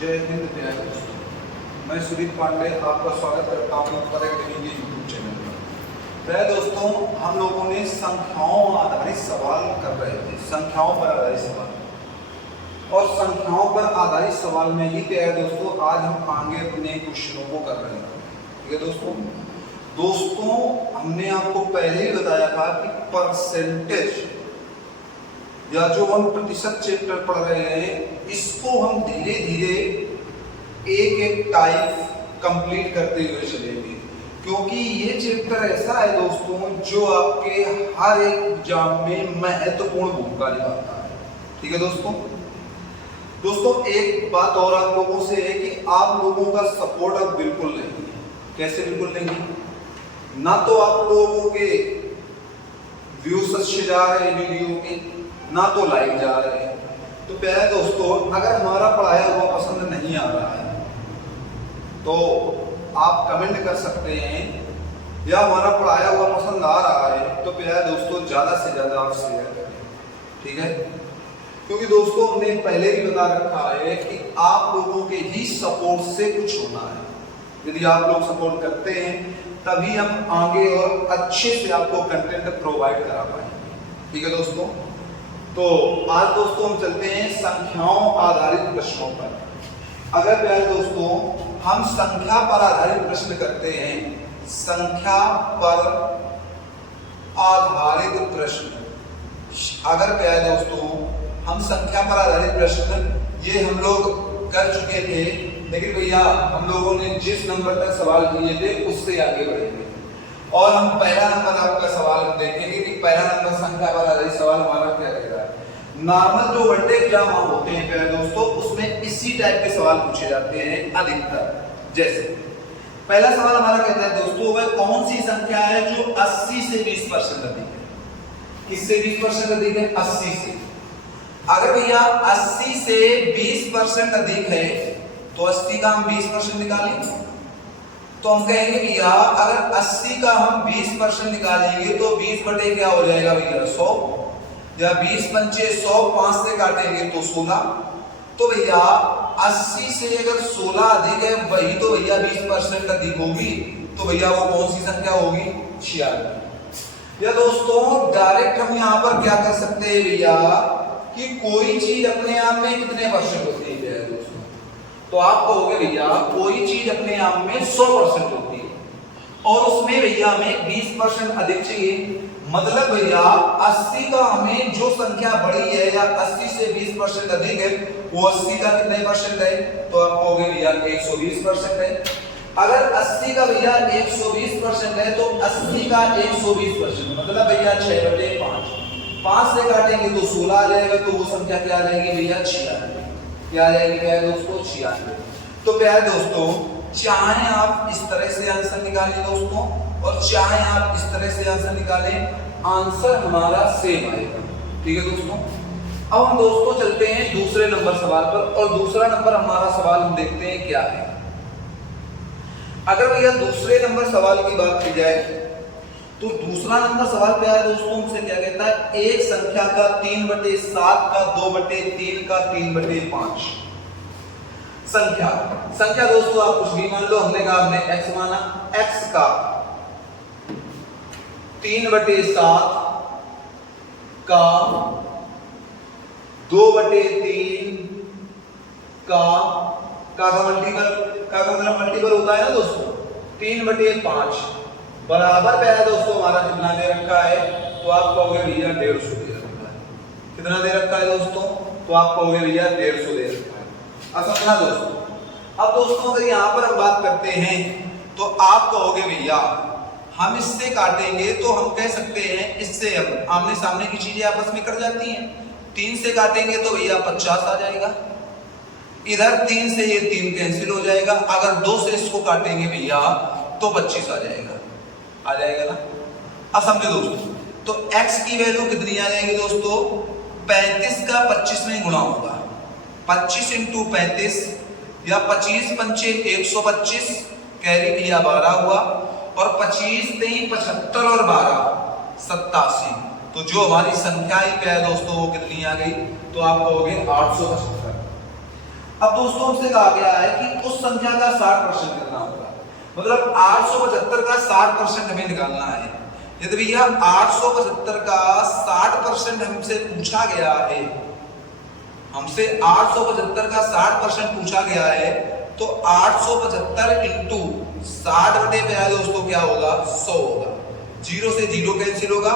जय हिंद प्यारे दोस्तों, मैं सुदीप पांडे आपका स्वागत करता हूँ पर अकेडमी के यूट्यूब चैनल पर। प्यारे दोस्तों, हम लोगों ने संख्याओं आधारित सवाल कर रहे थे, संख्याओं पर आधारित सवाल, और संख्याओं पर आधारित सवाल में ही प्यारे दोस्तों आज हम आगे अपने क्वेश्चनों को कर रहे हैं। ठीक है दोस्तों, हमने आपको पहले ही बताया था कि परसेंटेज या जो हम प्रतिशत चैप्टर पढ़ रहे हैं, इसको हम धीरे धीरे एक एक टाइप कंप्लीट करते हुए चलेंगे, क्योंकि ये चैप्टर ऐसा है दोस्तों जो आपके हर एक एग्जाम में महत्वपूर्ण भूमिका निभाता है। ठीक है दोस्तों, एक बात और आप लोगों से है कि आप लोगों का सपोर्ट अब बिल्कुल नहीं है। कैसे बिल्कुल नहीं? ना तो आप लोगों के व्यूज अच्छे जा रहे हैं वीडियो के, ना तो लाइक जा रहे हैं। तो प्यारे दोस्तों, अगर हमारा पढ़ाया हुआ पसंद नहीं आ रहा है तो आप कमेंट कर सकते हैं, या हमारा पढ़ाया हुआ पसंद आ रहा है तो प्यारे दोस्तों ज़्यादा से ज़्यादा आप शेयर करें। ठीक है, क्योंकि दोस्तों हमने पहले भी बता रखा है कि आप लोगों के ही सपोर्ट से कुछ होना है। यदि आप लोग सपोर्ट करते हैं तभी हम आगे और अच्छे से आपको कंटेंट प्रोवाइड करा पाएंगे। ठीक है दोस्तों, तो आज दोस्तों हम चलते हैं संख्याओं आधारित प्रश्नों पर। अगर प्यारे दोस्तों हम संख्या पर आधारित प्रश्न करते हैं, संख्या पर आधारित प्रश्न, अगर प्यारे दोस्तों हम संख्या पर आधारित प्रश्न ये हम लोग कर चुके थे, लेकिन भैया हम लोगों ने जिस नंबर तक सवाल किए थे उससे आगे बढ़ेंगे और हम पहला नंबर आपका सवाल देखेंगे कि पहला नंबर संख्या पर आधारित सवाल हमारा क्या रहेगा। नॉर्मल जो वनडे एग्जाम होते हैं प्यारे दोस्तों, उसमें इसी टाइप के सवाल पूछे जाते हैं अधिकतर। जैसे पहला सवाल हमारा कहता है दोस्तों, वह कौन सी संख्या है जो 80 से 20% अधिक है? किससे 20% अधिक है? 80 से। अगर भैया 80 से 20% अधिक है तो 80 का हम 20% निकालेंगे, तो हम कहेंगे भैया अगर 80 का हम 20% निकालेंगे तो 20 बटे क्या हो जाएगा भैया 100, या 20 पंचे 100, 5 से काटेंगे तो 16। तो भैया 80 से अगर 16 अधिक है वही तो भैया 20% अधिक होगी, तो भैया वो कौन सी संख्या होगी? 46। या दोस्तों डायरेक्ट हम यहाँ पर क्या कर सकते हैं भैया कि कोई चीज अपने आप में कितने परसेंट होती है दोस्तों, तो आप कहोगे भैया कोई चीज अपने आप में 100% होती है और उसमें भैया हमें 20% अधिक चाहिए। मतलब भैया 80 का हमें जो संख्या बड़ी है या 80 से 20% अधिक है, वो 80 का कितने परसेंट है? तो आप कहोगे भैया 120% है। अगर 80 का भैया 120% है तो 80 का 120% मतलब भैया 6/5, 5 से काटेंगे तो 16 आ जाएगा, तो वो संख्या क्या आ जाएगी भैया? 96। क्या आ जाएगी प्यारे दोस्तों? 96। तो प्यारे दोस्तों चाहे आप इस तरह से आंसर निकालें दोस्तों, और चाहे आप इस तरह से आंसर निकालें, आंसर हमारा सेम आएगा। ठीक है दोस्तों, अब हम दोस्तों चलते हैं दूसरे नंबर सवाल पर, और दूसरा नंबर हमारा सवाल हम देखते हैं क्या है। अगर भैया दूसरे नंबर सवाल की बात की जाए तो दूसरा नंबर सवाल प्यारे दोस्तों हमसे क्या कहता है? एक संख्या का 3/7 का 2/3 का 3/5 संख्या दोस्तों आप कुछ भी मान लो, हमने कहा हमने x माना, x का 3/7 का 2/3 का मतलब मल्टीपल होता है ना दोस्तों, 3/5 बराबर प्यारे दोस्तों हमारा कितना दे रखा है? तो आप कहोगे भैया 150 दे रखा है। कितना दे रखा है दोस्तों? तो आप कहोगे भैया 150 दे रखा है। समझना दोस्तों। अब दोस्तों अगर यहाँ पर हम बात करते हैं तो आप कहोगे भैया हम इससे काटेंगे तो हम कह सकते हैं इससे हम आमने सामने की चीजें आपस में कट जाती हैं। 3 से काटेंगे तो भैया 50 आ जाएगा, इधर 3 से ये 3 कैंसिल हो जाएगा। अगर 2 से इसको काटेंगे भैया तो 25 आ जाएगा ना। अब समझे दोस्तों, तो x की वैल्यू कितनी आ जाएगी दोस्तों? 35 का 25 में गुणा होगा, 25 × 35 या 25 पंचे 125, कैरी किया 12 हुआ, और 25 3 75 और 12 87। तो जो हमारी संख्या ही क्या है दोस्तों वो कितनी आ गई? तो आप कहोगे 875। अब दोस्तों हमसे कहा गया है कि उस संख्या का 60% कितना होगा, मतलब 875 का 60% हमें निकालना है। यदि भैया 875 का 60% हमसे पूछा गया है, हमसे 875 का 60% पूछा गया है, तो 875 इंटू 60 बटे मेरा दोस्तों क्या होगा, 100 होगा। 0 से 0 कैंसिल होगा,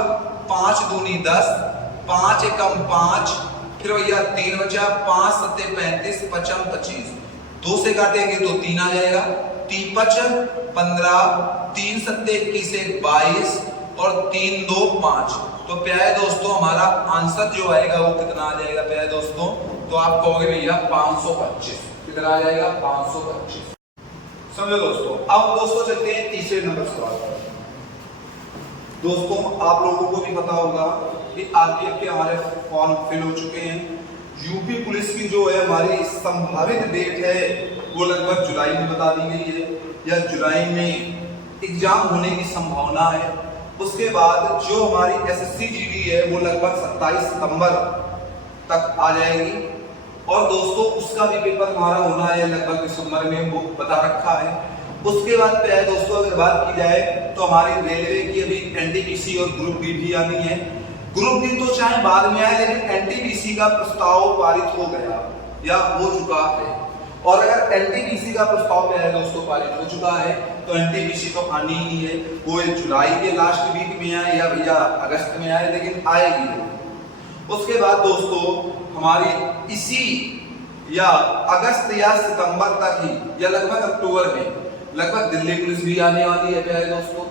5 दूनी 10, 5 एकम 5, फिर भैया 3 बचा, 5 सत्ते 35, 55 25, 2 से काटेंगे तो 3 आ जाएगा, 3 5 15, 3 सत्ते 21 22 और 3 2 5। तो प्यारे दोस्तों हमारा आंसर जो आएगा वो कितना आ जाएगा प्यारे दोस्तों, तो आप कहोगे भैया 525। कितना आ जाएगा, 525। समझो दोस्तों। अब दोस्तों चलते हैं तीसरे नंबर सवाल पर। दोस्तों आप लोगों को भी पता होगा कि आरपीएफ के हमारे फॉर्म फिल हो चुके हैं। यूपी पुलिस की जो है हमारी संभावित डेट है वो लगभग जुलाई में बता दी गई है, या जुलाई में एग्जाम होने की संभावना है। उसके बाद जो हमारी एसएससी जीडी है वो लगभग 27 सितंबर तक आ जाएगी, और दोस्तों उसका भी पेपर हमारा होना है लगभग दिसंबर में, वो बता रखा है। उसके बाद पे है दोस्तों अगर बात की जाए तो हमारी रेलवे की अभी एनटीपीसी और ग्रुप डी भी आनी है। ग्रुप डी तो चाहे बाद में आए, लेकिन एनटीपीसी का प्रस्ताव पारित हो गया या हो चुका है, और अगर एनटीपीसी का प्रस्ताव है दोस्तों पारित हो चुका है तो एनटीपीसी तो आनी ही है, वो जुलाई के लास्ट वीक में आए या भैया अगस्त में आए, लेकिन आएगी। उसके बाद दोस्तों हमारी इसी या अगस्त या सितंबर तक ही या लगभग अक्टूबर में लगभग दिल्ली पुलिस भी आने वाली है प्यारे दोस्तों,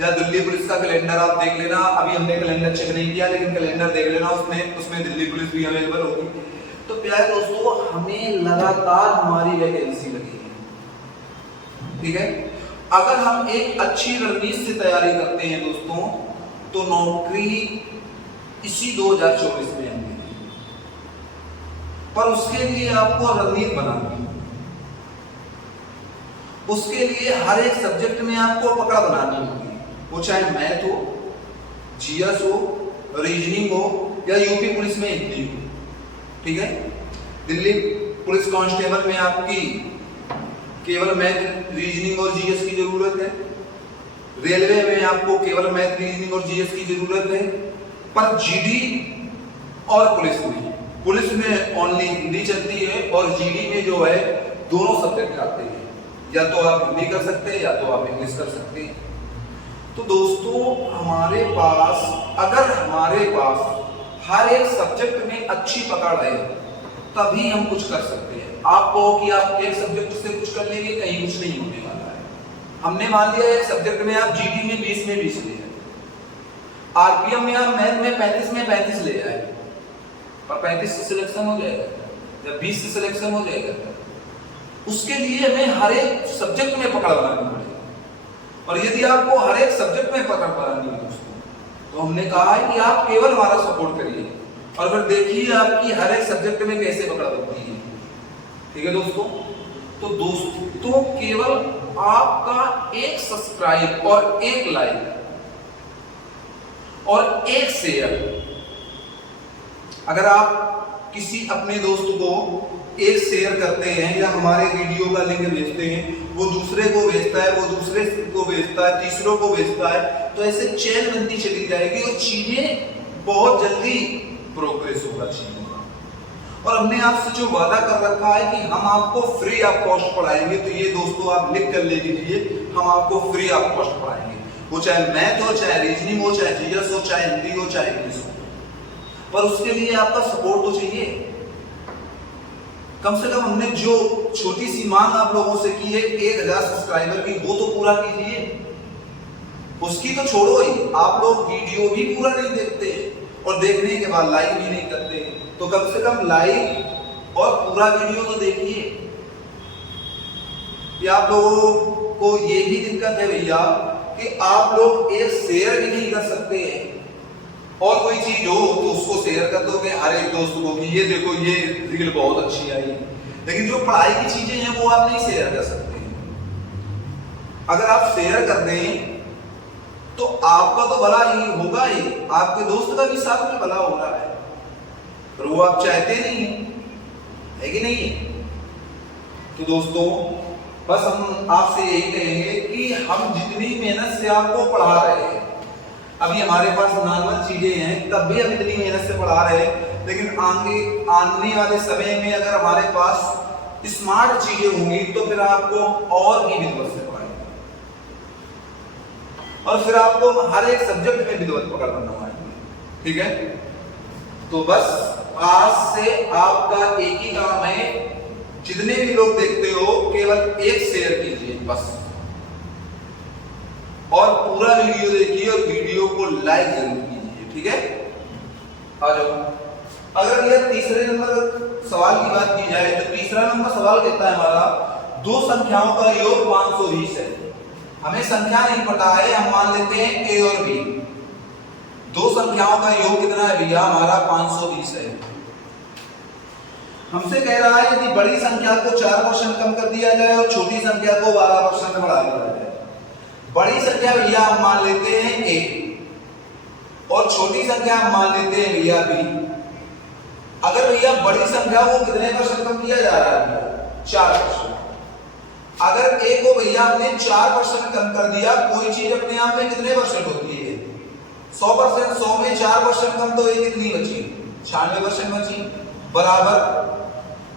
या दिल्ली पुलिस का कैलेंडर आप देख लेना। अभी हमने कैलेंडर चेक नहीं किया, लेकिन कैलेंडर देख लेना, उसमें दिल्ली पुलिस भी अवेलेबल होगी। तो प्यारे दोस्तों हमें लगातार हमारी वैकेंसी लगी है, ठीक है। अगर हम एक अच्छी रणनीति से तैयारी करते हैं दोस्तों तो नौकरी इसी 2024 में मिलेगी, पर उसके लिए आपको रणनीति बनानी है। उसके लिए हर एक सब्जेक्ट में आपको पकड़ बनानी होगी, वो चाहे मैथ हो, जीएस हो, रीजनिंग हो, या यूपी पुलिस में हिंदी हो, ठीक है। दिल्ली पुलिस कांस्टेबल में आपकी केवल मैथ, रीजनिंग और जीएस की जरूरत है। रेलवे में आपको केवल मैथ, रीजनिंग और जीएस की जरूरत है। पर जीडी और पुलिस में ओनली हिंदी चलती है, और जीडी में जो है दोनों सब्जेक्ट आते हैं, या तो आप हिंदी कर सकते हैं या तो आप इंग्लिश कर सकते हैं। तो दोस्तों हमारे पास अगर हमारे पास हर एक सब्जेक्ट में अच्छी पकड़ है तभी हम कुछ कर सकते हैं। आप कहो कि आप एक सब्जेक्ट से कुछ कर लेंगे, कहीं कुछ नहीं होने वाला है। हमने मान लिया एक सब्जेक्ट में आप जीडी में 20 में 20 ले आए, आरपीएम में आप मैथ में 35 ले आए, और 35 से सिलेक्शन हो जाएगा या 20 से सिलेक्शन हो जाएगा। उसके लिए हमें हर एक सब्जेक्ट में पकड़ बनानी पड़ेगी, और यदि आपको हर एक सब्जेक्ट में पकड़ बनानी है दोस्तों, तो हमने कहा है कि आप केवल हमारा सपोर्ट करिए, और फिर देखिए आपकी हर एक सब्जेक्ट में कैसे पकड़ बनती है, ठीक है दोस्तों। तो दोस्तों केवल आपका एक सब्सक्राइब और एक लाइक और एक शेयर, अगर आप किसी अपने दोस्त को एक शेयर करते हैं या हमारे वीडियो का लिंक भेजते हैं, वो दूसरे को भेजता है, वो दूसरे को भेजता है, तीसरों को भेजता है, तो ऐसे चेन बनती चली जाएगी और चीजें बहुत जल्दी प्रोग्रेस होगा चीजों का। और हमने आपसे जो वादा कर रखा है कि हम आपको फ्री ऑफ कॉस्ट पढ़ाएंगे, तो ये दोस्तों आप लिख कर ले लीजिए, हम आपको फ्री ऑफ कॉस्ट पढ़ाएंगे। वो चाहे मैथ हो, चाहे रीजनिंग हो, चाहे जीएस हो, चाहे हिंदी हो, चाहे इंग्लिश हो, पर उसके लिए आपका सपोर्ट तो चाहिए। कम से कम हमने जो छोटी सी मांग आप लोगों से की है 1000 सब्सक्राइबर की, वो तो पूरा कीजिए। उसकी तो छोड़ो ही, आप लोग वीडियो भी पूरा नहीं देखते और देखने के बाद लाइक भी नहीं करते, तो कम से कम लाइक और पूरा वीडियो तो देखिए। कि आप लोगों को ये भी दिक्कत है भैया कि आप लोग एक शेयर भी नहीं कर सकते हैं, और कोई चीज हो तो उसको शेयर कर दोगे हर एक दोस्त को कि ये देखो ये रील बहुत अच्छी आई, लेकिन जो पढ़ाई की चीजें हैं वो आप नहीं शेयर कर सकते। अगर आप शेयर कर दें तो आपका तो भला ही होगा ही, आपके दोस्त का भी साथ में भला हो रहा है, पर वो आप चाहते नहीं है कि नहीं है? तो दोस्तों बस हम आपसे यही कहेंगे कि हम जितनी मेहनत से आपको पढ़ा रहे हैं, अभी हमारे पास नॉर्मल चीजें हैं तब भी हम इतनी मेहनत से पढ़ा रहे हैं, लेकिन आने वाले समय में अगर हमारे पास स्मार्ट चीजें होंगी तो फिर आपको और भी विद्वत से पढ़ाएंगे और फिर आपको हर एक सब्जेक्ट में विद्वत पकड़ बनवाएंगे। ठीक है, तो बस आज से आपका एक ही काम है, जितने भी लोग देखते हो केवल एक शेयर कीजिए बस, और पूरा वीडियो देखिए और वीडियो को लाइक जरूर कीजिए। ठीक है, आ जाओ। अगर यह तीसरे नंबर सवाल की बात की जाए तो तीसरा नंबर सवाल कहता है हमारा दो संख्याओं का योग 520 है। हमें संख्या नहीं पता है, हम मान लेते हैं a और b। दो संख्याओं का योग कितना है भैया? हमारा 520 है। हमसे कह रहा है यदि बड़ी संख्या को 4% कम कर दिया जाए और छोटी संख्या को 12% बढ़ा दिया जाए। बड़ी संख्या भैया हम मान लेते हैं a और छोटी संख्या हम मान लेते हैं भैया b। अगर भैया बड़ी संख्या को कितने परसेंट कम किया जा रहा है? 4%। अगर a को भैया हमने 4% कम कर दिया, कोई चीज अपने आप में कितने परसेंट होती है? 100%। 100 में 4% कम तो ये कितनी बची? 96% बची। बराबर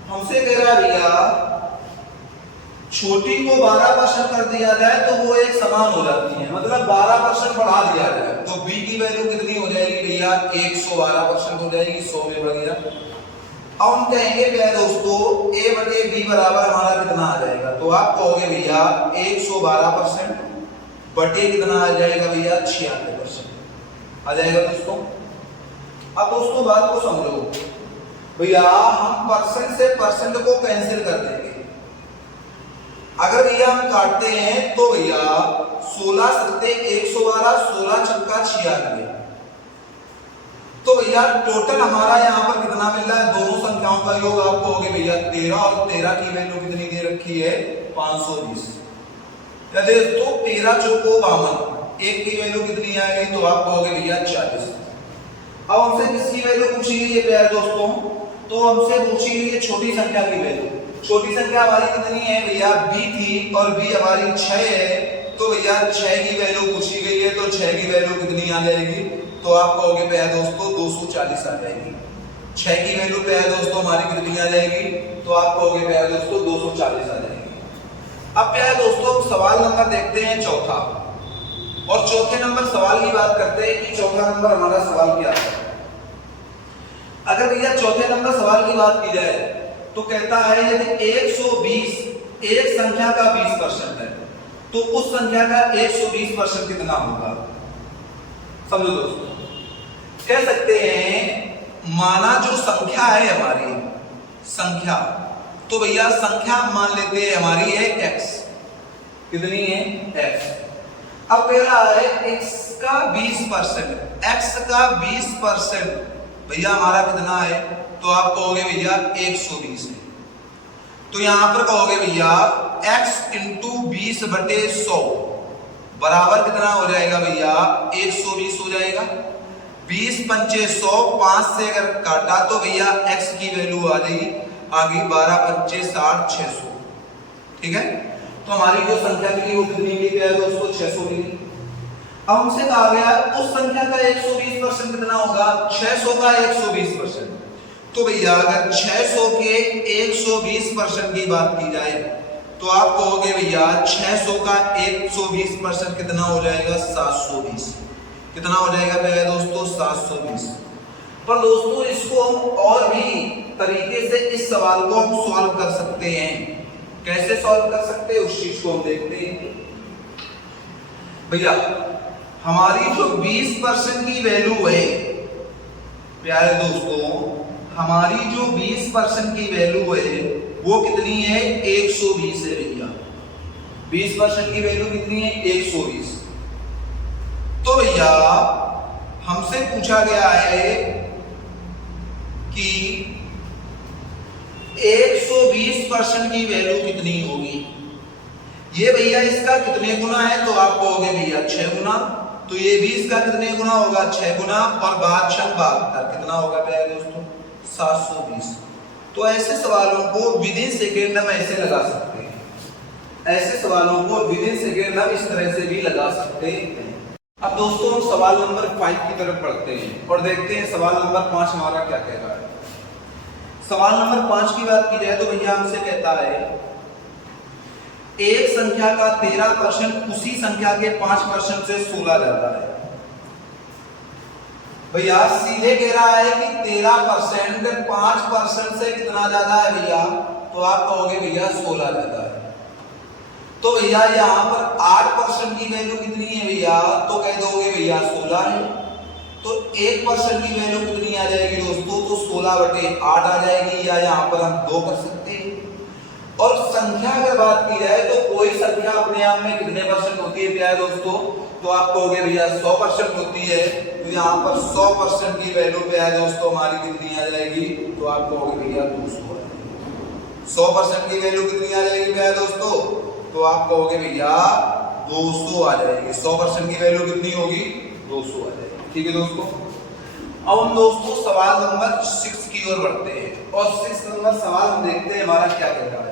हमसे कह रहा है भैया छोटी को 12% कर दिया जाए तो वो एक समान हो जाती है, मतलब 12% बढ़ा दिया जाए तो b की वैल्यू कितनी हो जाएगी भैया? 112% हो जाएगी। 100 में बढ़ गया। अब हम कहेंगे भैया दोस्तों a बटे b बराबर हमारा कितना आ जाएगा? तो आप कहोगे भैया 112% बटे कितना आ जाएगा भैया? 96% आ जाएगा दोस्तों। अब दोस्तों बात को समझो भैया, हम परसेंट से परसेंट को कैंसिल कर देंगे। अगर भैया हम काटते हैं तो भैया 16 सत्ते 112, 16 छक्का 96। तो भैया टोटल हमारा यहाँ पर कितना मिल रहा है? दोनों संख्याओं का योग आप कहोगे भैया 13 और 13 की वैल्यू कितनी दे रखी है? 520। तो 13 चौको 52, एक की वैल्यू कितनी आएगी? तो आप कहोगे भैया 40। अब हमसे किसकी वैल्यू पूछी गई है प्यारे दोस्तों? तो हमसे पूछी गई है छोटी संख्या की वैल्यू। छोटी संख्या हमारी कितनी है भैया? b थी और b हमारी 6 है, तो भैया 6 की वैल्यू पूछी गई है तो 6 की वैल्यू कितनी आ जाएगी? तो आप कहोगे भैया दोस्तों 240 आ जाएगी। 6 की वैल्यू भैया दोस्तों हमारी कितनी आ जाएगी? तो आप कहोगे भैया दोस्तों 240 आ जाएगी। अब भैया दोस्तों सवाल नंबर देखते हैं चौथा, और चौथे नंबर सवाल की बात करते हैं कि चौथा नंबर हमारा सवाल क्या है। अगर भैया चौथे नंबर सवाल की बात की जाए तो कहता है यदि 120 एक संख्या का 20% है तो उस संख्या का 120% कितना होगा? समझो दोस्तों, कह सकते हैं माना जो संख्या है हमारी संख्या, तो भैया संख्या मान लेते हैं हमारी है x। कितनी है? x। अब कह रहा है x का 20%, x का 20% भैया हमारा कितना है? तो आप कहोगे भैया 120 है। तो यहां पर कहोगे भैया x इंटू 20 बटे 100 बराबर कितना हो जाएगा भैया? 120 हो जाएगा। 20 पंचे 100, 5 से अगर काटा तो भैया x की वैल्यू आ जाएगी आगे 12 पंचे 60, 600। ठीक है, तो हमारी जो संख्या मिली वो कितनी मिली है दोस्तों? 600 मिली। अब हमसे कहा गया उस संख्या का 120% कितना होगा? 600 का 120%। तो भैया अगर 600 के 120% की बात की जाए तो आप कहोगे भैया 600 का 120% कितना हो जाएगा? 720। कितना हो जाएगा भैया दोस्तों? 720। पर दोस्तों इसको हम और भी तरीके से इस सवाल को हम सॉल्व कर सकते हैं। कैसे सॉल्व कर सकते हैं उस चीज को हम देखते हैं। भैया हमारी जो 20% की वैल्यू है प्यारे दोस्तों, हमारी जो 20% की वैल्यू है वो कितनी है? 120 है भैया। 20% की वैल्यू कितनी है? 120। तो भैया हमसे पूछा गया है कि 120% की वैल्यू कितनी होगी। ये भैया इसका कितने गुना है? तो आप कहोगे भैया 6 गुना। तो ये 20 का कितने गुना होगा? 6 गुना। और 72 कितना होगा भैया दोस्तों? 720। तो ऐसे सवालों को विद इन सेकेंड हम ऐसे लगा सकते हैं, ऐसे सवालों को विद इन सेकेंड हम इस तरह से भी लगा सकते हैं। अब दोस्तों हम सवाल नंबर 5 की तरफ बढ़ते हैं और देखते हैं सवाल नंबर 5 हमारा क्या कह रहा है। सवाल नंबर 5 की बात की जाए तो भैया हमसे कहता है एक संख्या का 13% उसी संख्या के 5% से 16 ज्यादा है। भैया सीधे कह रहा है कि 13% 5% से कितना ज्यादा है भैया, तो आप कहोगे भैया 16 ज्यादा है। तो भैया यहाँ पर 8% की वैल्यू कितनी है भैया, तो कह दोगे भैया 16 है। तो 1% की वैल्यू कितनी आ जाएगी दोस्तों, तो 16/8 आ जाएगी, या यहाँ पर हम 2 कर सकते हैं। और संख्या अगर बात की जाए तो कोई संख्या अपने आप में कितने परसेंट होती है प्यारे दोस्तों, तो आप कहोगे भैया 100% होती है। तो यहाँ पर 100% की वैल्यू प्यारे दोस्तों हमारी कितनी आ जाएगी, तो आप कहोगे भैया 200 आ जाएगी। 100% की वैल्यू कितनी आ जाएगी प्यारे दोस्तों, तो आप कहोगे भैया 200 आ जाएगी। 100% की वैल्यू कितनी होगी, 200 आ जाएगी। ठीक है दोस्तों, अब हम दोस्तों सवाल नंबर 6 की ओर बढ़ते हैं और 6 नंबर सवाल हम देखते हैं हमारा क्या कह रहा है।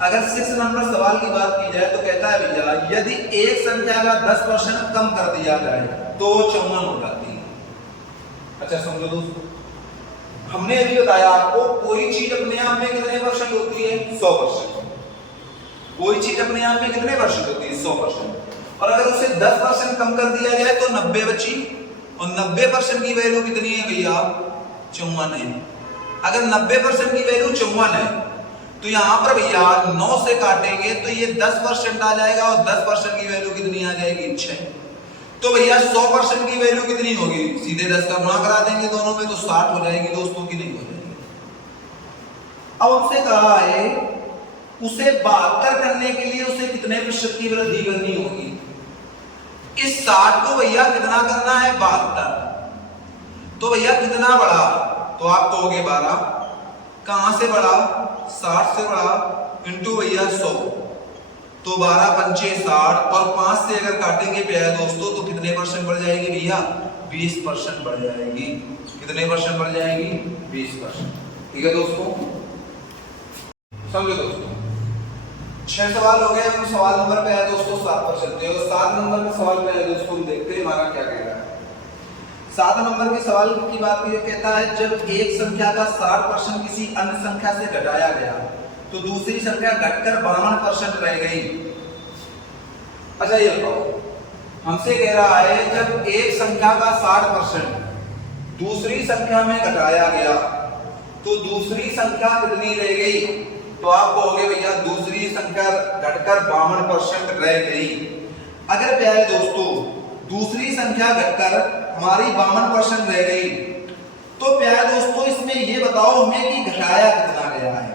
अगर 6 नंबर सवाल की बात की जाए तो कहता है भैया यदि एक संख्या का 10% कम कर दिया जाए तो 54 हो जाती है। अच्छा समझो दोस्तों, हमने अभी बताया आपको कोई चीज अपने आप में कितने परसेंट होती है, 100%। कोई चीज अपने आप में कितने परसेंट होती है, 100%। और अगर उसे 10% कम कर दिया जाए तो 90 बची, और 90% की वैल्यू कितनी है भैया, 54 है। अगर 90% की वैल्यू 54 है तो यहां पर भैया 9 से काटेंगे तो ये 10% आ जाएगा, और 10% की वैल्यू कितनी आ जाएगी, 6। तो भैया 100% की वैल्यू कितनी होगी, सीधे 10 का गुणा करा देंगे दोनों में तो 60 हो जाएगी दोस्तों, की नहीं हो जाएगी। अब हमसे कहा है उसे 72 करने के लिए उसे कितने प्रतिशत की वृद्धि करनी होगी। इस 60 को भैया कितना करना है, 72। तो भैया कितना बढ़ा, तो आप कहोगे 12। कहां से बढ़ा, 60 से बढ़ा, इंटू भैया 100। तो 12 पंचे 60, और 5 से अगर काटेंगे प्यारे दोस्तों तो कितने परसेंट बढ़ जाएगी भैया, 20% बढ़ जाएगी। कितने परसेंट बढ़ जाएगी, 20%। ठीक है दोस्तों, समझो दोस्तों 6 सवाल हो गए। हम सवाल नंबर पे है दोस्तों 7 पर चलते हैं, और 7 नंबर के सवाल पे है दोस्तों हम देखते हैं हमारा क्या कह रहा है। 7 नंबर के सवाल की बात की कहता है जब एक संख्या का 60% किसी अन्य संख्या से घटाया गया तो दूसरी संख्या घटकर 52% रह गई। अच्छा ये बताओ, हमसे कह रहा है जब एक संख्या का 60% दूसरी संख्या में घटाया गया तो दूसरी संख्या कितनी रह गई, तो आप कहोगे भैया दूसरी संख्या घटकर 52% रह गई। अगर प्यारे दोस्तों दूसरी संख्या घटकर हमारी 52% रह गई तो प्यारे दोस्तों इसमें ये बताओ हमें कि घटाया कितना गया है,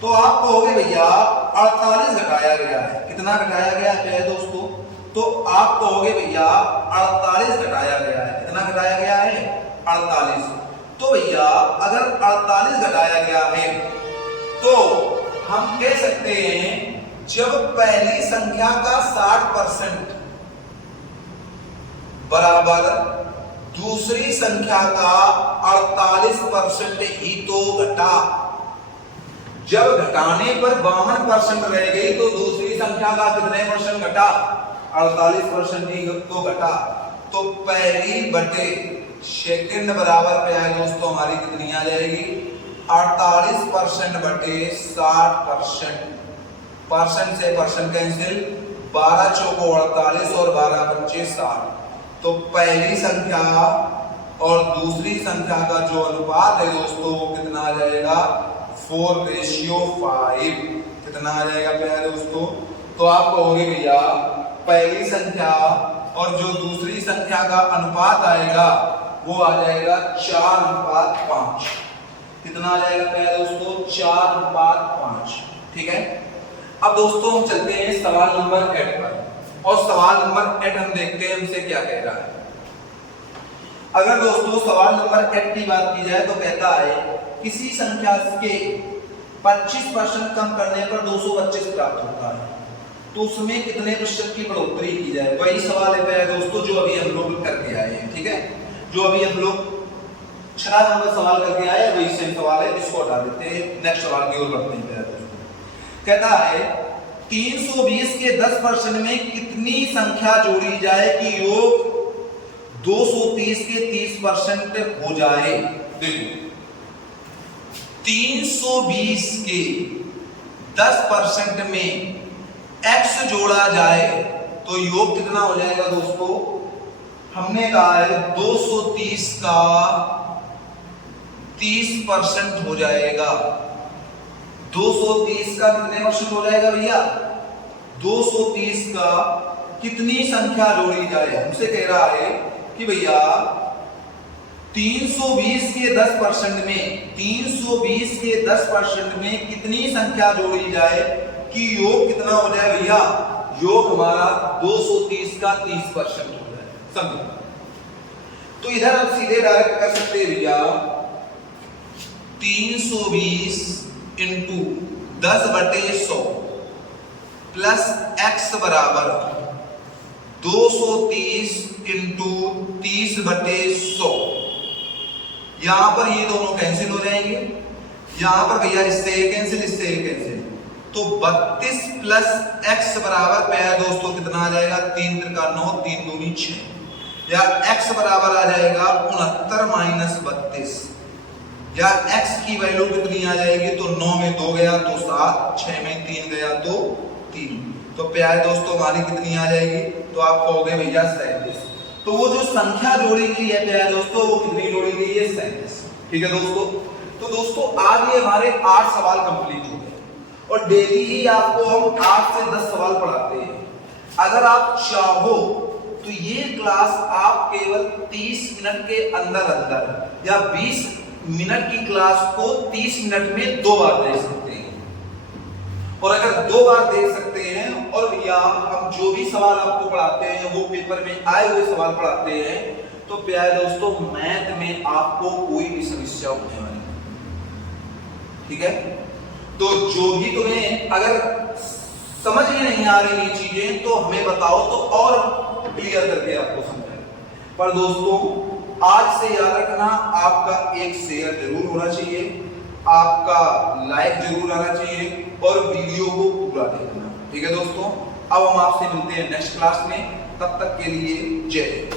तो आप कहोगे भैया 48 घटाया गया है। कितना घटाया गया है प्यारे दोस्तों, तो आप कहोगे भैया 48 घटाया गया है। कितना घटाया गया है, 48। तो भैया अगर 48 घटाया गया है तो हम कह सकते हैं जब पहली संख्या का 60% बराबर दूसरी संख्या का 48% ही तो घटा। जब घटाने पर 52% रह गई तो दूसरी संख्या का कितने परसेंट घटा, 48% ही तो घटा। तो पहली बटे सेकंड बराबर पे आए दोस्तों हमारी कितनी आ जाएगी, 48% बटे 60%। परसेंट से परसेंट कैंसिल, 12 चौको 48 और 12 पंचे 60। तो पहली संख्या और दूसरी संख्या का जो अनुपात है दोस्तों वो कितना आ जाएगा, 4:5। कितना आ जाएगा प्यारे दोस्तों, तो आप कहोगे भैया पहली संख्या और जो दूसरी संख्या का अनुपात आएगा वो आ जाएगा 4:5। कितना आ जाएगा प्यारे दोस्तों, 4:5। ठीक है, अब दोस्तों हम चलते हैं सवाल नंबर 8 पर, और सवाल नंबर 8 हम देखते हैं हमसे क्या कह रहा है। अगर दोस्तों सवाल नंबर 8 की बात की जाए तो कहता है किसी संख्या के 25% कम करने पर 225 प्राप्त होता है, तो उसमें कितने प्रतिशत की बढ़ोतरी की जाए। वही सवाल है दोस्तों जो अभी हम लोग करके आए हैं। ठीक है, जो अभी हम लोग 6 नंबर सवाल करके आए, वही सेम सवाल है, इसको हटा देते हैं, नेक्स्ट सवाल की ओर बढ़ते हैं मेरा दोस्तों। कहता है 320 के 10% में कितनी संख्या जोड़ी जाए कि योग 230 के 30% हो जाए। देखो 320 के 10% में x जोड़ा जाए तो योग कितना हो जाएगा दोस्तों। हमने कहा है 230 का 30% हो जाएगा। 230 का कितने परसेंट हो जाएगा भैया, 230 का कितनी संख्या जोड़ी जाए। हमसे कह रहा है कि भैया 320 के 10% में 320 के 10% में कितनी संख्या जोड़ी जाए कि योग कितना हो जाए भैया, योग हमारा 230 का 30% हो जाए। समझो, तो इधर हम सीधे डायरेक्ट कर सकते हैं भैया 320 इंटू 10/100 प्लस x बराबर 230 इंटू 30/100। यहां पर ये दोनों कैंसिल हो जाएंगे, यहां पर भैया इससे कैंसिल, इससे कैंसिल, तो 32 प्लस x बराबर प्यारे दोस्तों कितना आ जाएगा, 3 त्रिका 9, 3 दूनी 6, या x बराबर आ जाएगा 69 माइनस 32, या x की वैल्यू कितनी आ जाएगी, तो 9 में 2 गया तो 7, 6 में 3 गया तो 3, तो प्यारे दोस्तों हमारी कितनी आ जाएगी, तो आप कहोगे भैया 37। तो वो जो संख्या जोड़ी गई है प्यारे दोस्तों, वो कितनी जोड़ी गई है, 37। ठीक है दोस्तों, तो दोस्तों आज ये हमारे 8 सवाल कंप्लीट हो गए, और डेली ही आपको हम 8 से 10 सवाल पढ़ाते हैं। अगर आप चाहो तो ये क्लास आप केवल 30 मिनट के अंदर अंदर या 20 मिनट की क्लास को 30 मिनट में 2 बार देख सकते हैं, और अगर 2 बार देख सकते हैं और भैया हम जो भी सवाल आपको पढ़ाते हैं वो पेपर में आए हुए सवाल पढ़ाते हैं, तो प्यारे दोस्तों मैथ में आपको कोई भी समस्या होने वाली नहीं। ठीक है, तो जो भी तुम्हें अगर समझ में नहीं आ रही ये चीजें तो हमें बताओ, तो और क्लियर करके आपको समझाएं। पर दोस्तों आज से याद रखना, आपका एक शेयर जरूर होना चाहिए, आपका लाइक जरूर आना चाहिए, और वीडियो को पूरा देखना। ठीक है दोस्तों, अब हम आपसे मिलते हैं नेक्स्ट क्लास में, तब तक के लिए जय हिंद।